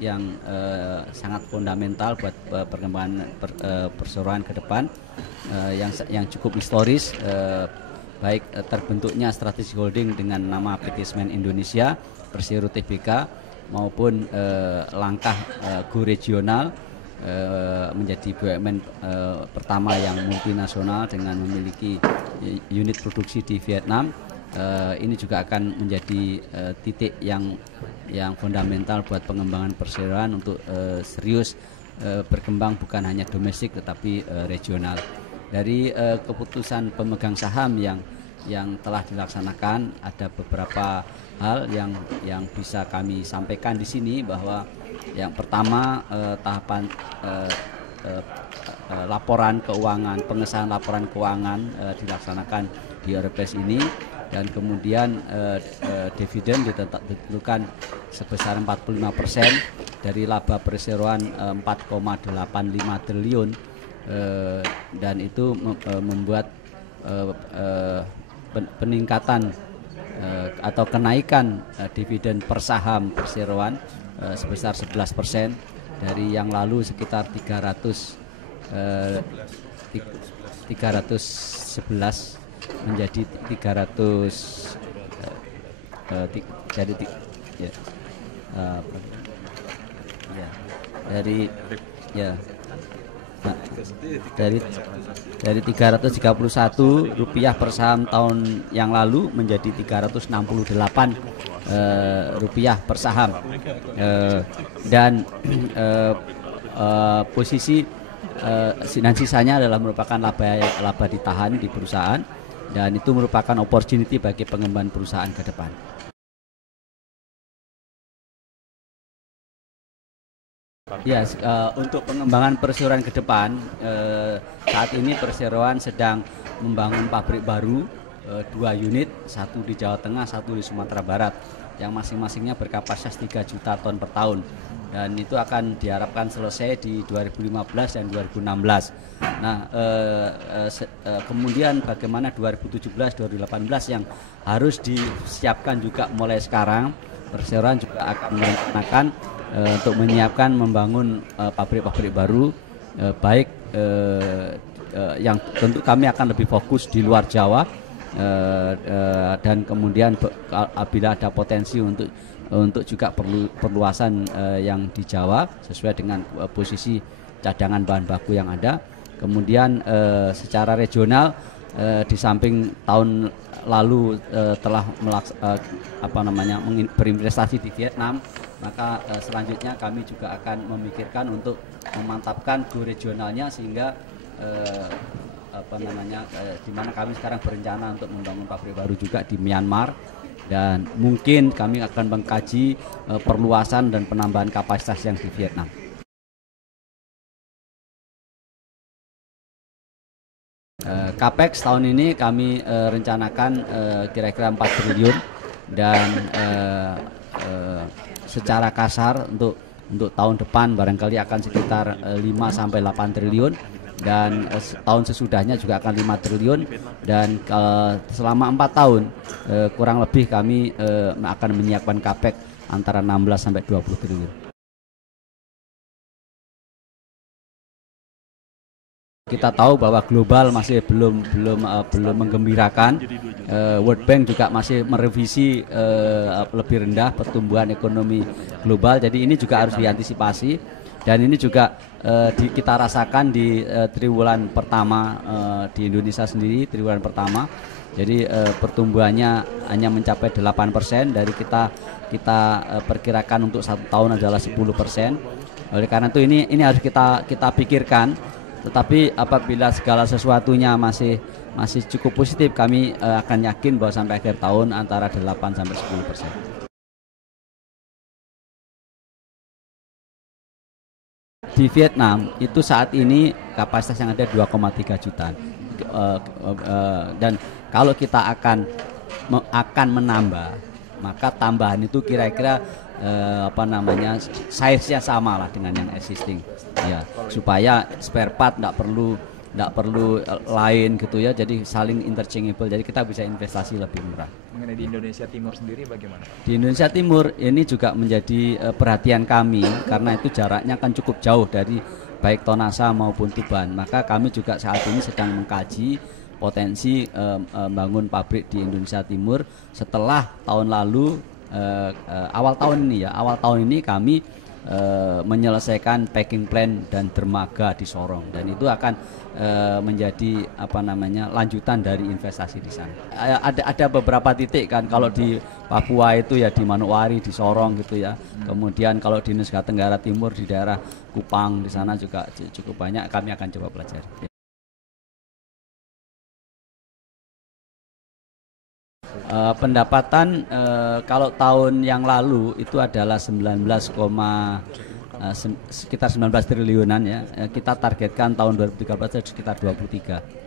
yang sangat fundamental buat perkembangan perseroan ke depan, yang cukup historis, baik terbentuknya strategic holding dengan nama PT Semen Indonesia, Persero Tbk, maupun langkah go regional menjadi BUMN pertama yang multinasional dengan memiliki unit produksi di Vietnam. Ini juga akan menjadi titik yang fundamental buat pengembangan perseroan untuk serius berkembang bukan hanya domestik tetapi regional. Dari keputusan pemegang saham yang telah dilaksanakan, ada beberapa hal yang bisa kami sampaikan di sini, bahwa yang pertama tahapan laporan keuangan, pengesahan laporan keuangan dilaksanakan di RPS ini, dan kemudian dividen ditentukan sebesar 45% dari laba perseroan 4,85 triliun, dan itu membuat peningkatan atau kenaikan dividen per saham perseroan sebesar 11% dari yang lalu sekitar 311 menjadi 300 jadi ya, dari ya nah, dari 331 rupiah per saham tahun yang lalu menjadi 368 rupiah per saham, dan posisi dan sisanya adalah merupakan laba ditahan di perusahaan, dan itu merupakan opportunity bagi pengembangan perusahaan ke depan. Ya, untuk pengembangan perseroan ke depan, saat ini perseroan sedang membangun pabrik baru, 2 unit, satu di Jawa Tengah, satu di Sumatera Barat, yang masing-masingnya berkapasitas 3 juta ton per tahun, dan itu akan diharapkan selesai di 2015 dan 2016. Nah, kemudian bagaimana 2017-2018 yang harus disiapkan juga mulai sekarang. Perseroan juga akan merencanakan untuk menyiapkan membangun pabrik-pabrik baru, baik yang tentu kami akan lebih fokus di luar Jawa, dan kemudian apabila ada potensi untuk juga perluasan yang di Jawa sesuai dengan posisi cadangan bahan baku yang ada. Kemudian secara regional, di samping tahun lalu telah berinvestasi di Vietnam, maka selanjutnya kami juga akan memikirkan untuk memantapkan go regionalnya, sehingga di mana kami sekarang berencana untuk membangun pabrik baru juga di Myanmar, dan mungkin kami akan mengkaji perluasan dan penambahan kapasitas yang di Vietnam. Capex tahun ini kami rencanakan kira-kira 4 triliun, dan secara kasar untuk tahun depan barangkali akan sekitar 5-8 triliun, dan tahun sesudahnya juga akan 5 triliun, dan selama 4 tahun kurang lebih kami akan menyiapkan capex antara 16-20 triliun. Kita tahu bahwa global masih belum menggembirakan. World Bank juga masih merevisi lebih rendah pertumbuhan ekonomi global. Jadi ini juga harus diantisipasi, dan ini juga kita rasakan di triwulan pertama di Indonesia sendiri, triwulan pertama. Jadi pertumbuhannya hanya mencapai 8%, dari kita perkirakan untuk 1 tahun adalah 10%. Oleh karena itu ini harus kita pikirkan. Tetapi apabila segala sesuatunya masih cukup positif, kami akan yakin bahwa sampai akhir tahun antara 8-10%. Di Vietnam itu saat ini kapasitas yang ada 2,3 juta, dan kalau kita akan menambah, maka tambahan itu kira-kira size-nya sama lah dengan yang existing, ya, supaya spare part tidak perlu tidak perlu lain gitu ya, jadi saling interchangeable, jadi kita bisa investasi lebih murah. Mengenai di Indonesia Timur sendiri bagaimana? Di Indonesia Timur ini juga menjadi perhatian kami karena itu jaraknya kan cukup jauh dari baik Tonasa maupun Tuban, maka kami juga saat ini sedang mengkaji potensi bangun pabrik di Indonesia Timur setelah tahun lalu awal tahun ini kami menyelesaikan packing plant dan dermaga di Sorong, dan itu akan menjadi lanjutan dari investasi di sana. Ada beberapa titik kan, kalau di Papua itu ya di Manokwari, di Sorong gitu ya. Kemudian kalau di Nusa Tenggara Timur di daerah Kupang di sana juga cukup banyak, kami akan coba pelajari. Pendapatan kalau tahun yang lalu itu adalah sekitar 19 triliunan ya. Kita targetkan tahun 2013 sekitar 23.